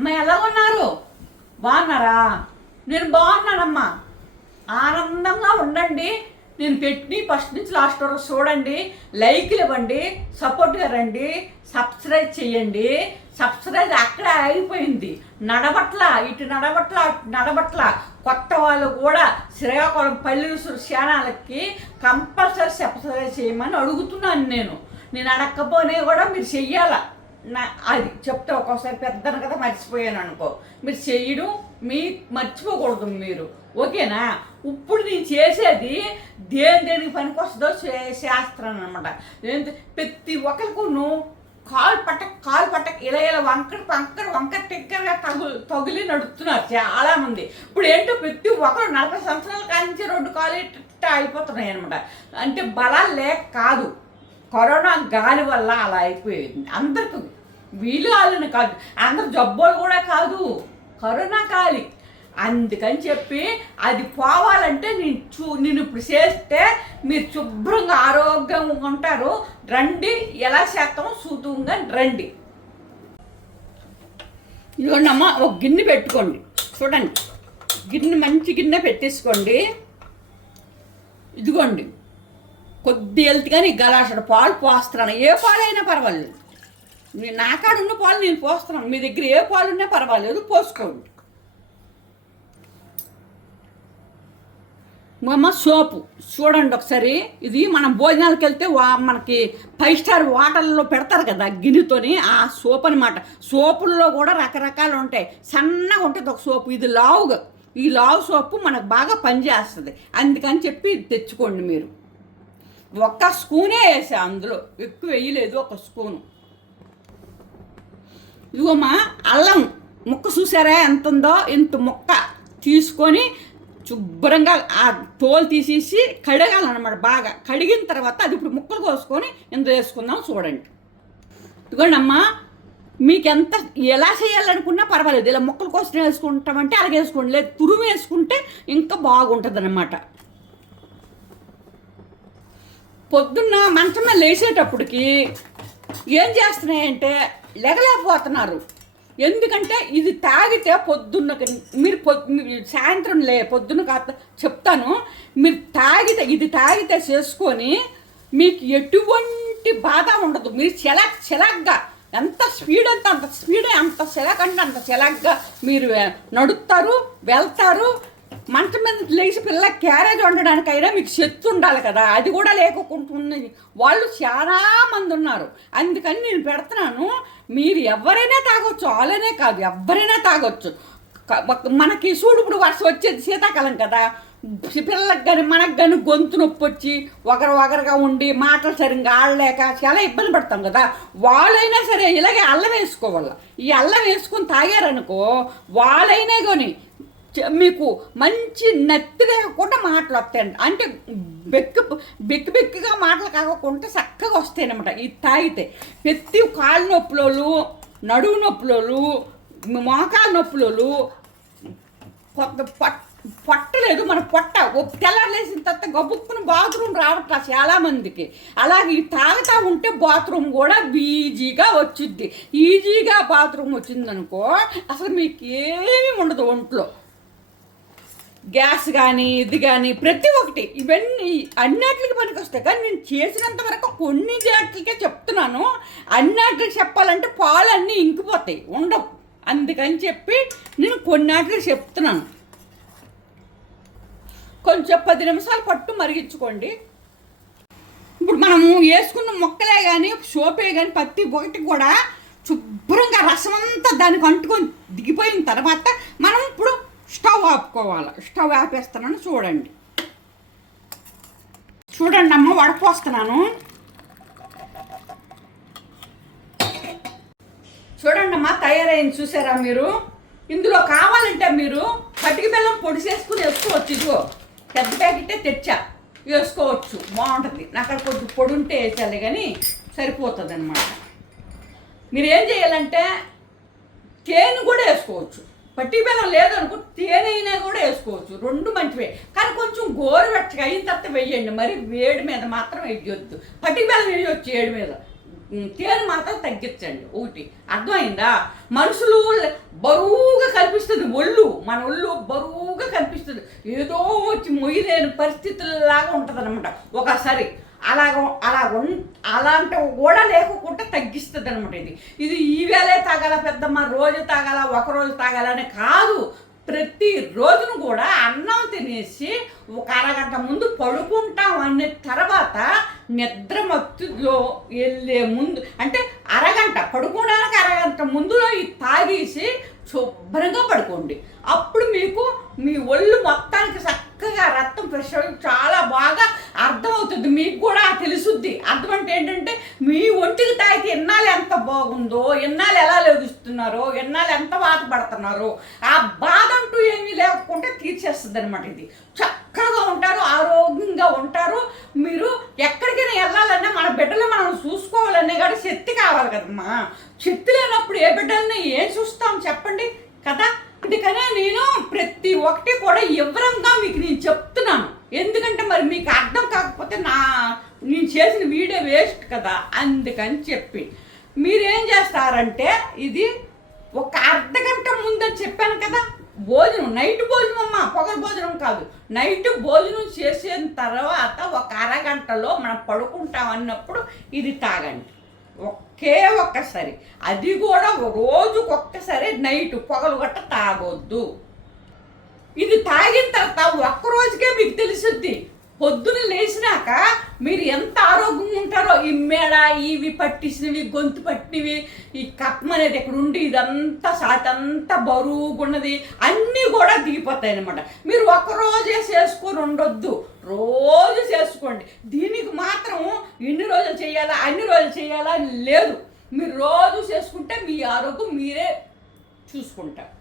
అమ్మ ఎలాగున్నారు బాగున్నారా? నేను బాగున్నానమ్మా. ఆనందంగా ఉండండి. నేను పెట్టి ఫస్ట్ నుంచి లాస్ట్ వరకు చూడండి. లైక్లు ఇవ్వండి. సపోర్ట్గా రండి. సబ్స్క్రైబ్ చేయండి. సబ్స్క్రైబ్ అక్కడే ఆగిపోయింది. నడబట్ల ఇటు నడబట్ల అటు నడబట్ల కొత్త వాళ్ళు కూడా శ్రీకాకుళం పల్లెలు క్షేణాలకి కంపల్సరీ సబ్స్క్రైబ్ చేయమని అడుగుతున్నాను నేను. నేను అడగకపోనే కూడా మీరు చెయ్యాలా? నా అది చెప్తే ఒక్కోసారి పెద్దను కదా మర్చిపోయాను అనుకో. మీరు చేయడం మీ మర్చిపోకూడదు మీరు. ఓకేనా? ఇప్పుడు నేను చేసేది దేని దేనికి పనికొస్తుందో చేస్తాను చే- శాస్త్రం అనమాట ఏంటి? ప్రతి ఒక్కరికి నువ్వు కాలు పట్టక కాలు పట్టక ఇలా ఇలా వంకర వంకర వంకర టిక్కర్గా తగులు తగిలి నడుస్తున్నారు చాలా మంది ఇప్పుడు ఏంటో ప్రతి ఒక్కరు నలభై సంవత్సరాల కానించి రెండు కాలు ఇట్ట అయిపోతున్నాయి అనమాట అంటే బలాలు లేక కాదు. కరోనా గాలి వల్ల అలా అయిపోయింది. అందరికి వీళ్ళు వాళ్ళని కాదు. అందరు జబ్బులు కూడా కాదు. కరోనా గాలి. అందుకని చెప్పి అది పోవాలంటే నేను చూ నేను ఇప్పుడు చేస్తే మీరు శుభ్రంగా ఆరోగ్యంగా ఉంటారు. రండి. ఎలా చేస్తాం సూతంగా రండి. ఇదిగోండి ఒక గిన్నె పెట్టుకోండి. చూడండి. గిన్నె మంచి గిన్నె పెట్టేసుకోండి. ఇదిగోండి. కొద్ది వెళ్తుగానే గలాసడు పాలు పోస్తున్నాను ఏ పాలైనా పర్వాలేదు. మీ- నా కాడ ఉన్న పాలు నేను పోస్తున్నాను. మీ దగ్గర ఏ పాలు ఉన్నా పర్వాలేదు. పోసుకోండి. అమ్మ సోపు. చూడండి ఒకసారి. ఇది మనం భోజనాలకు వెళ్తే వా మనకి ఫైవ్ స్టార్ వాటర్లో పెడతారు కదా గిన్నెతోని. ఆ సోప్ అనమాట సోపుల్లో కూడా రకరకాలు ఉంటాయి. సన్నగా ఉంటుంది ఒక సోపు. ఇది లావుగా. ఈ లావు సోపు మనకు బాగా పనిచేస్తుంది. అందుకని చెప్పి ఇది తెచ్చుకోండి మీరు. ఒక్క స్పూనే వేసా అందులో. ఎక్కువ వేయలేదు ఒక స్పూను. ఇదిగోమా అల్లం ముక్క చూసారా ఎంత ఉందో ఇంత ముక్క తీసుకొని శుభ్రంగా ఆ తోలు తీసేసి కడగాలన్నమాట బాగా. కడిగిన తర్వాత అది ఇప్పుడు ముక్కలు కోసుకొని ఇంత వేసుకుందాం చూడండి. ఇదిగోండమ్మా మీకు ఎంత ఎలా చేయాలనుకున్నా పర్వాలేదు. ఇలా ముక్కలు కోసం వేసుకుంటామంటే అలాగే వేసుకోండి లేదు తురుము వేసుకుంటే ఇంకా బాగుంటుంది అనమాట పొద్దున్న మంచమే లేచేటప్పటికి ఏం చేస్తున్నాయంటే లెగలేకపోతున్నారు. ఎందుకంటే ఇది తాగితే పొద్దున్న మీరు పొద్ సాయంత్రం లే పొద్దున్న కాస్త చెప్తాను. మీరు తాగితే ఇది తాగితే చేసుకొని మీకు ఎటువంటి బాధ ఉండదు. మీరు చెలాక్ చెలగ్గా ఎంత స్పీడ్ అంత అంత స్పీడ్ అంత చెలక్ అంటే అంత చెలగ్గా మీరు నడుపుతారు వెళ్తారు. మంచం మీద లేచి పిల్ల క్యారేజ్ వండడానికైనా మీకు శక్తి ఉండాలి కదా. అది కూడా లేకుండా వాళ్ళు చాలా మంది ఉన్నారు. అందుకని నేను పెడుతున్నాను. మీరు ఎవరైనా తాగొచ్చు వాళ్ళనే కాదు ఎవరైనా తాగొచ్చు. ఒక- మనకి చూడు ఇప్పుడు వర్షం వచ్చేది శీతాకాలం కదా. పిల్లలకు కానీ మనకు కానీ గొంతు నొప్పి వచ్చి ఒకరు ఒకరుగా ఉండి మాటలు సరిగ్గా ఆడలేక చాలా ఇబ్బంది పడతాం కదా. వాళ్ళైనా సరే ఇలాగే అల్లం వేసుకోవాలి. ఈ అల్లం వేసుకొని తాగారనుకో వాళ్ళైనా కానీ మీకు మంచి నత్తి లేకుండా మాటలు వస్తాయండి. అంటే బెక్కి బెక్కి బెక్కిగా మాటలు కాకుండా చక్కగా వస్తాయనమాట ఇది తాగితే ప్రతి కాళ్ళ నొప్పులోలు నడువు నొప్పులోలు మోకాలు నొప్పులోలు కొత్త పట్ పట్టలేదు మన పొట్ట ఒక తెల్లారలేసిన తర్వాత గబుక్కుని బాత్రూమ్ రావట్లా చాలామందికి. అలాగే ఈ తాగుతా ఉంటే బాత్రూమ్ కూడా ఈజీగా వచ్చింది ఈజీగా బాత్రూమ్ వచ్చిందనుకో అసలు మీకు ఏమీ ఉండదు ఒంట్లో. గ్యాస్ కానీ ఇది కానీ ప్రతి ఒక్కటి. ఇవన్నీ అన్నిటికి పనికి వస్తాయి కానీ నేను చేసినంత వరకు కొన్ని జాట్లకే చెప్తున్నాను. అన్నిటికి చెప్పాలంటే పాలు అన్నీ ఇంకిపోతాయి. ఉండవు. అందుకని చెప్పి నేను కొన్నాటికి చెప్తున్నాను. కొంచెం పది నిమిషాలు పట్టు మరిగించుకోండి. ఇప్పుడు మనము వేసుకున్న మొక్కలే కానీ సోపే కానీ పత్తి ఒకటి కూడా శుభ్రంగా రసం అంతా దానికి అంటుకొని దిగిపోయిన తర్వాత మనం ఇప్పుడు స్టవ్ ఆపుకోవాలి. స్టవ్ ఆపేస్తున్నాను చూడండి. చూడండి అమ్మ వడపోస్తున్నాను. చూడండి అమ్మ తయారైంది చూసారా మీరు? ఇందులో కావాలంటే మీరు పట్టుకు బెల్లం పొడి చేసుకుని వేసుకోవచ్చు. ఇదిగో పెద్ద ప్యాకెటే తెచ్చా. వేసుకోవచ్చు. బాగుంటుంది. నాకు అక్కడ కొద్ది పొడి ఉంటే వేసాలి కానీ సరిపోతుంది అనమాట మీరు ఏం చేయాలంటే తేనె కూడా వేసుకోవచ్చు. పట్టి బెల్లం లేదనుకో తేనె కూడా వేసుకోవచ్చు. రెండు మంచివే. కానీ కొంచెం గోరువెచ్చగా అయిన తర్వాత వేయండి. మరి వేడి మీద మాత్రం వేయొద్దు. పట్టి బెల్లం వేయొచ్చు ఏడు మీద. తేనె మాత్రం తగ్గించండి. ఒకటి. అర్థమైందా? మనుషులు ఒళ్ళు. మన ఒళ్ళు బరువుగా కనిపిస్తుంది. ఏదో వచ్చి మొయ్యలేని పరిస్థితుల్లాగా ఉంటుంది అనమాట ఒకసారి అలాగ అలా ఉన్ అలాంటివి కూడా లేకుండా తగ్గిస్తుంది అనమాట ఇది ఇది ఈవేళే తాగాల పెద్దమ్మ రోజు తాగాల ఒక రోజు తాగాలని కాదు. ప్రతి రోజును కూడా అన్నం తినేసి ఒక అరగంట ముందు పడుకుంటాం అనే తర్వాత నిద్ర మత్తులో వెళ్ళే ముందు అంటే అరగంట పడుకోవడానికి అరగంట ముందులో ఇది తాగేసి శుభ్రంగా పడుకోండి. అప్పుడు మీకు మీ ఒళ్ళు మొత్తానికి చక్కగా రక్తం ఫ్రెష్ అయ్యి చాలా బాగా అర్థమవుతుంది మీకు కూడా తెలుసుద్ది అర్థం అంటే ఏంటంటే మీ ఒంటికి తాగితే ఎన్నాళ్ళు ఎంత బాగుందో ఎన్నాళ్ళు ఎలా లభిస్తున్నారో ఎన్నాళ్ళు ఎంత బాధపడుతున్నారో ఆ బాధ అంటూ ఏమీ లేకుంటే తీర్చేస్తుంది అనమాట ఇది. చక్కగా ఉంటారు ఆరోగ్యంగా ఉంటారు. మీరు ఎక్కడికైనా వెళ్ళాలన్నా మన బిడ్డలు మనం చూసుకోవాలనే కానీ శక్తి కావాలి కదమ్మా. శక్తి లేనప్పుడు ఏ బిడ్డలని ఏం చూస్తాం చెప్పండి? కదా? అందుకనే నేను ప్రతి ఒక్కటి కూడా వివరంగా మీకు నేను చెప్తున్నాను. ఎందుకంటే మరి మీకు అర్థం కాకపోతే నా నేను చేసిన వీడియో వేస్ట్ కదా? అందుకని చెప్పి. మీరేం చేస్తారంటే ఇది ఒక అర్ధ గంట ముందని చెప్పాను కదా భోజనం నైట్ భోజనం అమ్మ పొగల భోజనం కాదు. నైట్ భోజనం చేసిన తర్వాత ఒక అరగంటలో మనం పడుకుంటాం అన్నప్పుడు ఇది తాగండి. ఒకే ఒక్కసారి. అది కూడా రోజుకు ఒక్కసారి నైట్ పొగలు గట్ట తాగొద్దు. ఇది తాగిన తర్వాత ఒక్క రోజుకే మీకు తెలుసుద్ది. పొద్దున లేచినాక మీరు ఎంత ఆరోగ్యంగా ఉంటారో ఈ మేడ ఇవి పట్టించినవి గొంతు పట్టినవి ఈ కప్పం అనేది ఇక్కడ ఉండి ఇదంతా సాతంతా బరువుగున్నది అన్నీ కూడా దిగిపోతాయి అనమాట మీరు ఒక్క రోజే చేసుకొని ఉండొద్దు. రోజు చేసుకోండి. దీనికి మాత్రం ఎన్ని రోజులు చేయాలా అన్ని రోజులు చేయాలా లేదు. మీరు రోజు చేసుకుంటే మీ ఆరోగ్యం మీరే చూసుకుంటారు.